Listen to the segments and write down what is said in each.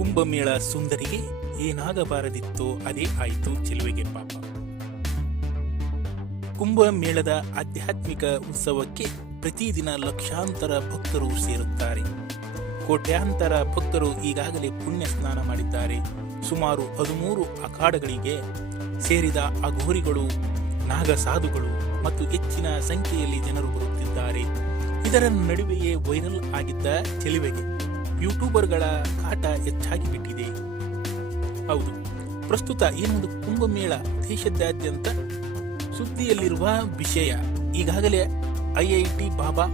ಕುಂಭಮೇಳ ಸುಂದರಿಗೆ ಏನಾಗಬಾರದಿತ್ತೋ ಅದೇ ಆಯಿತು ಚೆಲುವೆಗೆ ಪಾಪ. ಕುಂಭಮೇಳದ ಆಧ್ಯಾತ್ಮಿಕ ಉತ್ಸವಕ್ಕೆ ಪ್ರತಿದಿನ ಲಕ್ಷಾಂತರ ಭಕ್ತರು ಸೇರುತ್ತಾರೆ. ಕೋಟ್ಯಾಂತರ ಭಕ್ತರು ಈಗಾಗಲೇ ಪುಣ್ಯ ಸ್ನಾನ ಮಾಡಿದ್ದಾರೆ. ಸುಮಾರು ಹದಿಮೂರು ಅಖಾಡಗಳಿಗೆ ಸೇರಿದ ಅಘೋರಿಗಳು, ನಾಗಸಾಧುಗಳು ಮತ್ತು ಹೆಚ್ಚಿನ ಸಂಖ್ಯೆಯಲ್ಲಿ ಜನರು ಬರುತ್ತಿದ್ದಾರೆ. ಇದರ ನಡುವೆಯೇ ವೈರಲ್ ಆಗಿದ್ದ ಚೆಲುವೆಗೆ ಯೂಟ್ಯೂಬರ್ಗಳ ಕಾಟ ಹೆಚ್ಚಾಗಿ ಬಿಟ್ಟಿದೆ. ಹೌದು, ಪ್ರಸ್ತುತ ಈ ಒಂದು ಕುಂಭಮೇಳ ದೇಶದಾದ್ಯಂತ ಸುದ್ದಿಯಲ್ಲಿರುವ ವಿಷಯ ಈಗಾಗಲೇ ಐಐಟಿ ಬಾಬಾ,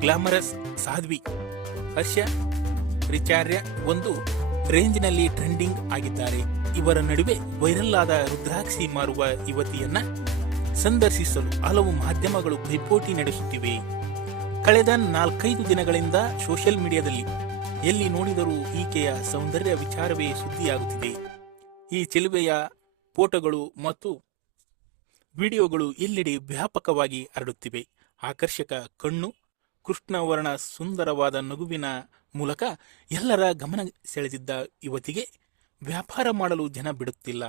ಗ್ಲಾಮರಸ್ ಸಾಧ್ವಿ, ಹರ್ಷ, ರಿಚಾರ್ಯ ಒಂದು ರೇಂಜ್ನಲ್ಲಿ ಟ್ರೆಂಡಿಂಗ್ ಆಗಿದ್ದಾರೆ. ಇವರ ನಡುವೆ ವೈರಲ್ ಆದ ರುದ್ರಾಕ್ಷಿ ಮಾರುವ ಯುವತಿಯನ್ನ ಸಂದರ್ಶಿಸಲು ಹಲವು ಮಾಧ್ಯಮಗಳು ಪೈಪೋಟಿ ನಡೆಸುತ್ತಿವೆ. ಕಳೆದ ನಾಲ್ಕೈದು ದಿನಗಳಿಂದ ಸೋಷಿಯಲ್ ಮೀಡಿಯಾದಲ್ಲಿ ಎಲ್ಲಿ ನೋಡಿದರೂ ಈಕೆಯ ಸೌಂದರ್ಯ ವಿಚಾರವೇ ಸುದ್ದಿಯಾಗುತ್ತಿದೆ. ಈ ಚೆಲುವೆಯ ಫೋಟೋಗಳು ಮತ್ತು ವಿಡಿಯೋಗಳು ಎಲ್ಲೆಡೆ ವ್ಯಾಪಕವಾಗಿ ಹರಡುತ್ತಿವೆ. ಆಕರ್ಷಕ ಕಣ್ಣು, ಕೃಷ್ಣವರ್ಣ ಸುಂದರವಾದ ನಗುವಿನ ಮೂಲಕ ಎಲ್ಲರ ಗಮನ ಸೆಳೆದಿದ್ದ ಯುವತಿಗೆ ವ್ಯಾಪಾರ ಮಾಡಲು ಜನ ಬಿಡುತ್ತಿಲ್ಲ.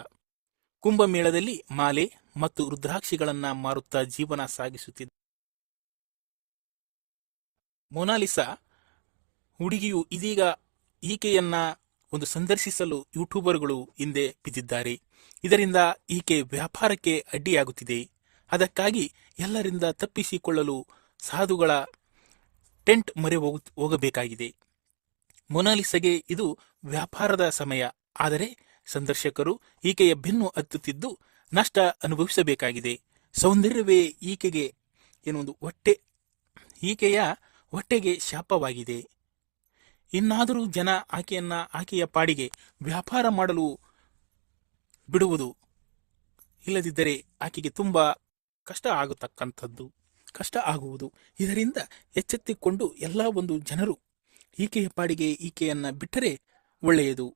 ಕುಂಭಮೇಳದಲ್ಲಿ ಮಾಲೆ ಮತ್ತು ರುದ್ರಾಕ್ಷಿಗಳನ್ನು ಮಾರುತ್ತಾ ಜೀವನ ಸಾಗಿಸುತ್ತಿದ್ದ ಮೊನಾಲಿಸಾ ಹುಡುಗಿಯು ಇದೀಗ ಈಕೆಯನ್ನ ಒಂದು ಸಂದರ್ಶಿಸಲು ಯೂಟ್ಯೂಬರ್ಗಳು ಹಿಂದೆ ಬಿದ್ದಿದ್ದಾರೆ. ಇದರಿಂದ ಈಕೆ ವ್ಯಾಪಾರಕ್ಕೆ ಅಡ್ಡಿಯಾಗುತ್ತಿದೆ. ಅದಕ್ಕಾಗಿ ಎಲ್ಲರಿಂದ ತಪ್ಪಿಸಿಕೊಳ್ಳಲು ಸಾಧುಗಳ ಟೆಂಟ್ ಮೊರೆ ಹೋಗು- ಹೋಗಬೇಕಾಗಿದೆ. ಮೊನಾಲಿಸಗೆ ಇದು ವ್ಯಾಪಾರದ ಸಮಯ. ಆದರೆ ಸಂದರ್ಶಕರು ಈಕೆಯ ಬೆನ್ನು ಹತ್ತುತ್ತಿದ್ದು ನಷ್ಟ ಅನುಭವಿಸಬೇಕಾಗಿದೆ. ಸೌಂದರ್ಯವೇ ಈಕೆಗೆ ಏನೊಂದು ಹೊಟ್ಟೆ, ಈಕೆಯ ಹೊಟ್ಟೆಗೆ ಶಾಪವಾಗಿದೆ. ಇನ್ನಾದರೂ ಜನ ಆಕೆಯನ್ನ ಆಕೆಯ ಪಾಡಿಗೆ ವ್ಯಾಪಾರ ಮಾಡಲು ಬಿಡುವುದು ಇಲ್ಲದಿದ್ದರೆ ಆಕೆಗೆ ತುಂಬ ಕಷ್ಟ ಆಗತಕ್ಕಂಥದ್ದು, ಕಷ್ಟ ಆಗುವುದು. ಇದರಿಂದ ಎಚ್ಚೆತ್ತಿಕೊಂಡು ಎಲ್ಲ ಒಂದು ಜನರು ಈಕೆಯ ಪಾಡಿಗೆ ಈಕೆಯನ್ನ ಬಿಟ್ಟರೆ ಒಳ್ಳೆಯದು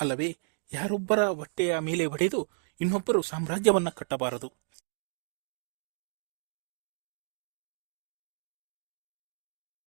ಅಲ್ಲವೇ? ಯಾರೊಬ್ಬರ ಹೊಟ್ಟೆಯ ಮೇಲೆ ಹೊಡೆದು ಇನ್ನೊಬ್ಬರು ಸಾಮ್ರಾಜ್ಯವನ್ನ ಕಟ್ಟಬಾರದು.